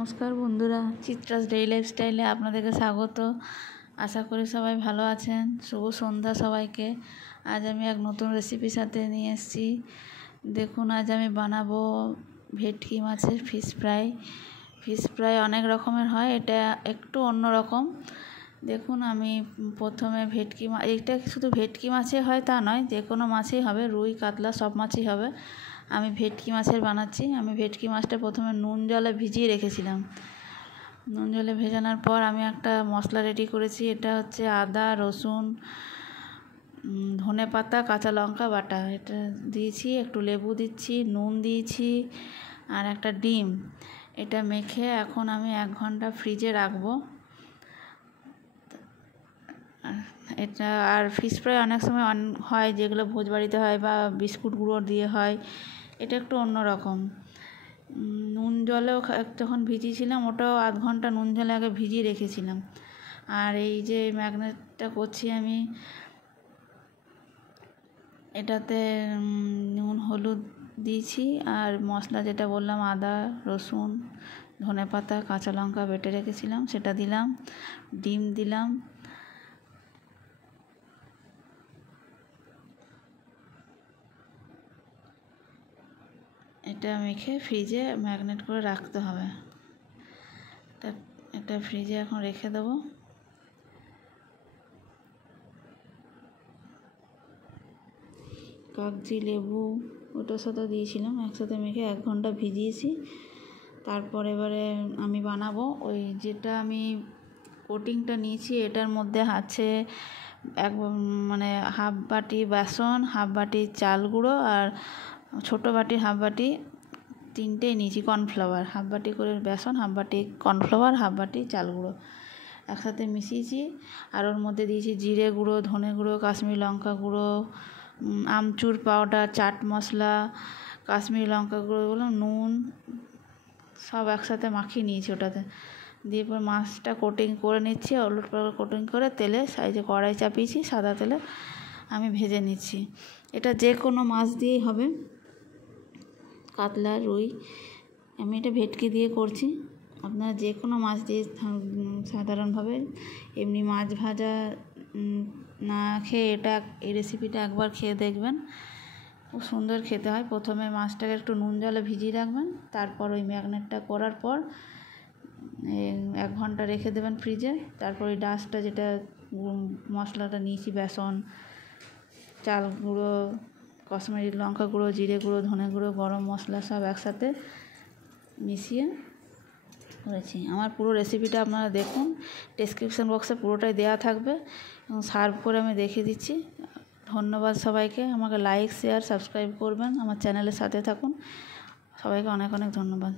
নমস্কার বন্ধুরা, চিত্রাস ডেইলি লাইফস্টাইলে আপনাদেরকে স্বাগত। আশা করি সবাই ভালো আছেন। শুভ সন্ধ্যা সবাইকে। আজ আমি এক নতুন রেসিপির সাথে নিয়ে এসেছি। দেখুন, আজ আমি বানাবো ভেটকি মাছের ফিশ ফ্রাই। ফিশ ফ্রাই অনেক রকমের হয়, এটা একটু অন্য রকম। দেখুন, আমি প্রথমে ভেটকি মাছ, এইটা শুধু ভেটকি মাছে হয় তা নয়, যে কোনো মাছেই হবে, রুই কাতলা সব মাছই হবে। আমি ভেটকি মাছের বানাচ্ছি। আমি ভেটকি মাছটা প্রথমে নুন জলে ভিজিয়ে রেখেছিলাম। নুন জলে ভেজানোর পর আমি একটা মশলা রেডি করেছি। এটা হচ্ছে আদা, রসুন, ধনে পাতা, কাঁচা লঙ্কা বাটা। এটা দিয়েছি, একটু লেবু দিচ্ছি, নুন দিয়েছি আর একটা ডিম। এটা মেখে এখন আমি 1 ঘন্টা ফ্রিজে রাখবো। এটা আর ফিশ ফ্রাই অনেক সময় হয়, যেগুলো ভোজবাড়িতে হয় বা বিস্কুট গুঁড়ো দিয়ে হয়, এটা একটু অন্য রকম। নুন জলেও যখন ভিজিয়েছিলাম, ওটাও 1/2 ঘন্টা নুন জলে আগে ভিজিয়ে রেখেছিলাম। আর এই যে ম্যাগনেটটা করছি আমি, এটাতে নুন হলুদ দিয়েছি আর মশলা যেটা বললাম, আদা, রসুন, ধনে পাতা, কাঁচা লঙ্কা বেটে রেখেছিলাম, সেটা দিলাম, ডিম দিলাম। এটা মেখে ফ্রিজে ম্যাগনেট করে রাখতে হবে। এটা ফ্রিজে এখন রেখে দেবো। কাগজি লেবু ওটার সাথে দিয়েছিলাম, একসাথে মেখে 1 ঘন্টা ভিজিয়েছি। তারপর এবারে আমি বানাবো। ওই যেটা আমি কোটিংটা নিয়েছি, এটার মধ্যে আছে হাফ বাটি বেসন, হাফ বাটি চাল গুঁড়ো আর ছোটো বাটি হাফ বাটি, তিনটেই নিয়েছি কর্নফ্লাওয়ার। হাফ বাটি করে বেসন, হাফ বাটি কর্নফ্লাওয়ার, হাফ বাটি চাল গুঁড়ো একসাথে মিশিয়েছি। আর ওর মধ্যে দিয়েছি জিরে গুঁড়ো, ধনে গুঁড়ো, কাশ্মীরি লঙ্কা গুঁড়ো, আমচুর পাউডার, চাট মশলা, কাশ্মীরি লঙ্কা গুঁড়ো, নুন, সব একসাথে মাখিয়ে নিয়েছি ওটাতে। দিয়ে পর মাছটা কোটিং করে নিচ্ছি, হলুদ পাউডার কোটিং করে তেলে সাইজে কড়াই চাপিয়েছি, সাদা তেলে আমি ভেজে নিচ্ছি। এটা যে কোনো মাছ দিয়েই হবে, কাতলা, রুই। আমি এটা ভেটকি দিয়ে করছি, আপনারা যে কোনো মাছ দিয়ে সাধারণভাবে এমনি মাছ ভাজা না খেয়ে এই রেসিপিটা একবার খেয়ে দেখবেন, খুব সুন্দর খেতে হয়। প্রথমে মাছটাকে একটু নুন জলে ভিজিয়ে রাখবেন, তারপর ওই ম্যাগনেটটা করার পর 1 ঘন্টা রেখে দেবেন ফ্রিজে। তারপর ওই ডাস্টটা, যেটা মশলাটা নিয়েছি, বেসন, চাল গুঁড়ো, কাশ্মীরি লঙ্কা গুঁড়ো, জিরে গুঁড়ো, ধনে গুঁড়ো, গরম মশলা সব একসাথে মিশিয়ে করেছি। আমার পুরো রেসিপিটা আপনারা দেখুন, ডেসক্রিপশন বক্সে পুরোটাই দেওয়া থাকবে এবং সার্ভ করে আমি দেখিয়ে দিচ্ছি। ধন্যবাদ সবাইকে। আমাকে লাইক, শেয়ার, সাবস্ক্রাইব করবেন, আমার চ্যানেলের সাথে থাকুন। সবাইকে অনেক অনেক ধন্যবাদ।